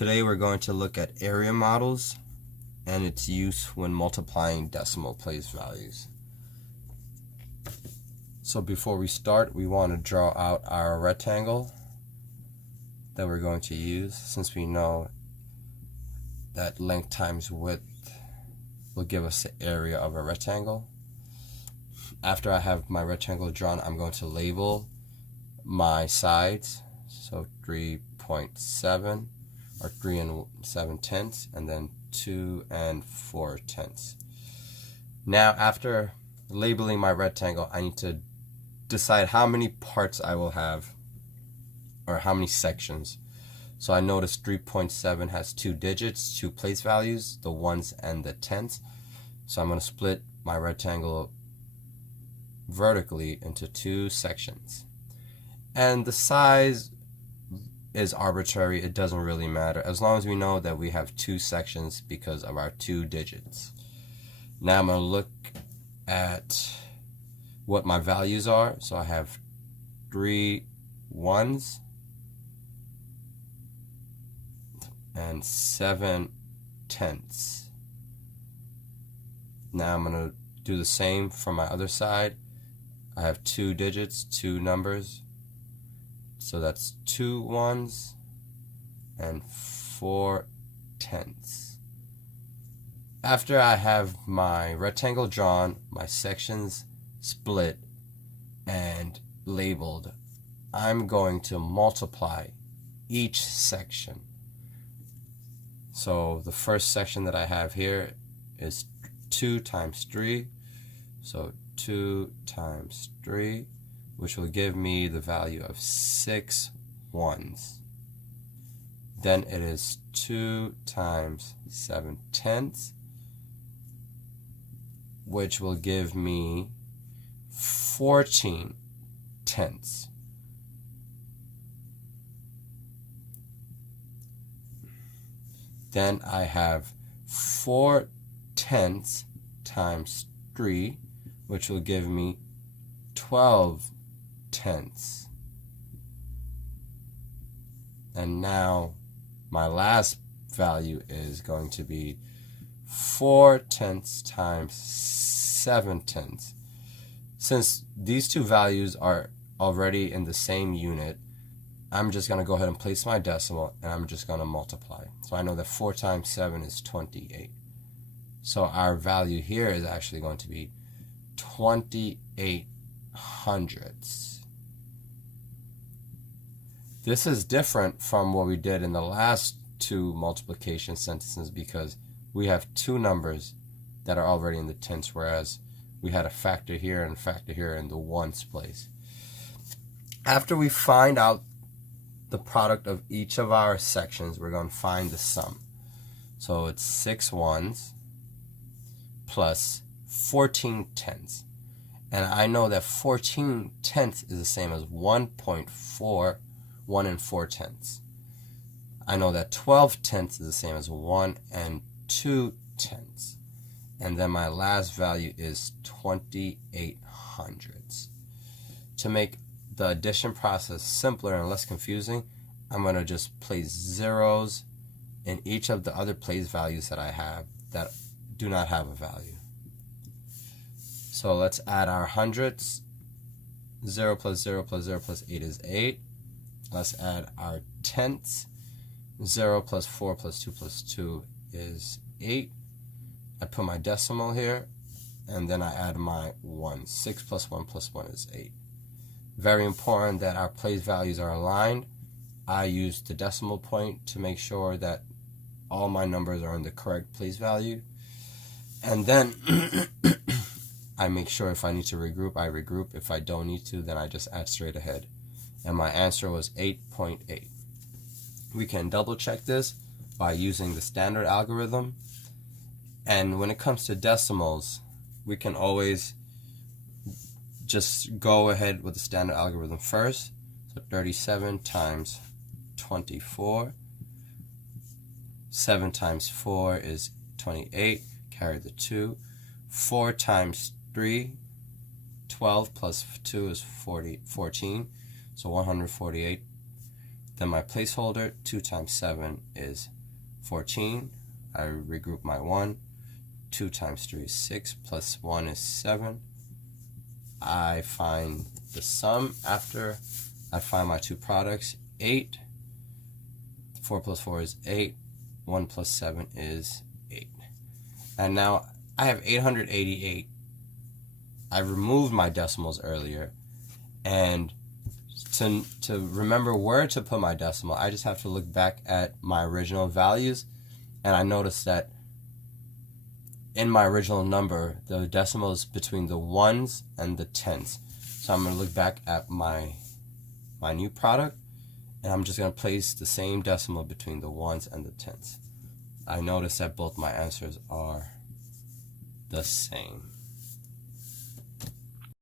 Today we're going to look at area models and its use when multiplying decimal place values. So before we start, we want to draw out our rectangle that we're going to use, since we know that length times width will give us the area of a rectangle. After I have my rectangle drawn, I'm going to label my sides. So 3.7 or 3 7/10, and then 2 4/10. Now, after labeling my rectangle, I need to decide how many parts I will have, or how many sections. So I noticed 3.7 has 2 digits, 2 place values, the ones and the tenths. So I'm going to split my rectangle vertically into 2 sections. And the size is arbitrary. It doesn't really matter as long as we know that we have 2 sections because of our 2 digits. Now I'm going to look at what my values are. So I have 3 ones and 7 tenths. Now I'm going to do the same for my other side. I have 2 digits, 2 numbers. So that's 2 ones and 4 tenths. After I have my rectangle drawn, my sections split and labeled, I'm going to multiply each section. So the first section that I have here is 2 times 3. So 2 times 3, which will give me the value of 6 ones. Then it is 2 times 7/10, which will give me 14 tenths. Then I have 4 tenths times 3, which will give me 12 tenths. And now my last value is going to be 4 tenths times 7 tenths. Since these two values are already in the same unit, I'm just going to go ahead and place my decimal, and I'm just going to multiply. So I know that 4 times 7 is 28. So our value here is actually going to be 28 hundredths. This is different from what we did in the last 2 multiplication sentences, because we have 2 numbers that are already in the tenths, whereas we had a factor here and a factor here in the ones place. After we find out the product of each of our sections, we're going to find the sum. So it's 6 ones plus 14 tenths. And I know that 14 tenths is the same as 1.4, 1 4/10. I know that 12 tenths is the same as 1 2/10. And then my last value is 28 hundredths. To make the addition process simpler and less confusing, I'm going to just place zeros in each of the other place values that I have that do not have a value. So let's add our hundredths. 0 plus 0 plus 0 plus 8 is 8. Let's add our tenths. 0 plus 4 plus 2 plus 2 is 8. I put my decimal here, and then I add my 1. 6 plus 1 plus 1 is 8. Very important that our place values are aligned. I use the decimal point to make sure that all my numbers are in the correct place value. And then I make sure if I need to regroup, I regroup. If I don't need to, then I just add straight ahead. And my answer was 8.8. We can double check this by using the standard algorithm. And when it comes to decimals, we can always just go ahead with the standard algorithm first. So 37 times 24. 7 times 4 is 28. Carry the 2. 4 times 3. 12 plus 2 is 14. So 148. Then my placeholder, 2 times 7 is 14. I regroup my 1. 2 times 3 is 6, plus 1 is 7. I find the sum after I find my two products, 8. 4 plus 4 is 8. 1 plus 7 is 8. And now I have 888. I removed my decimals earlier, and to remember where to put my decimal, I just have to look back at my original values, and I noticed that in my original number, the decimal is between the ones and the tenths. So I'm going to look back at my new product, and I'm just going to place the same decimal between the ones and the tenths. I notice that both my answers are the same.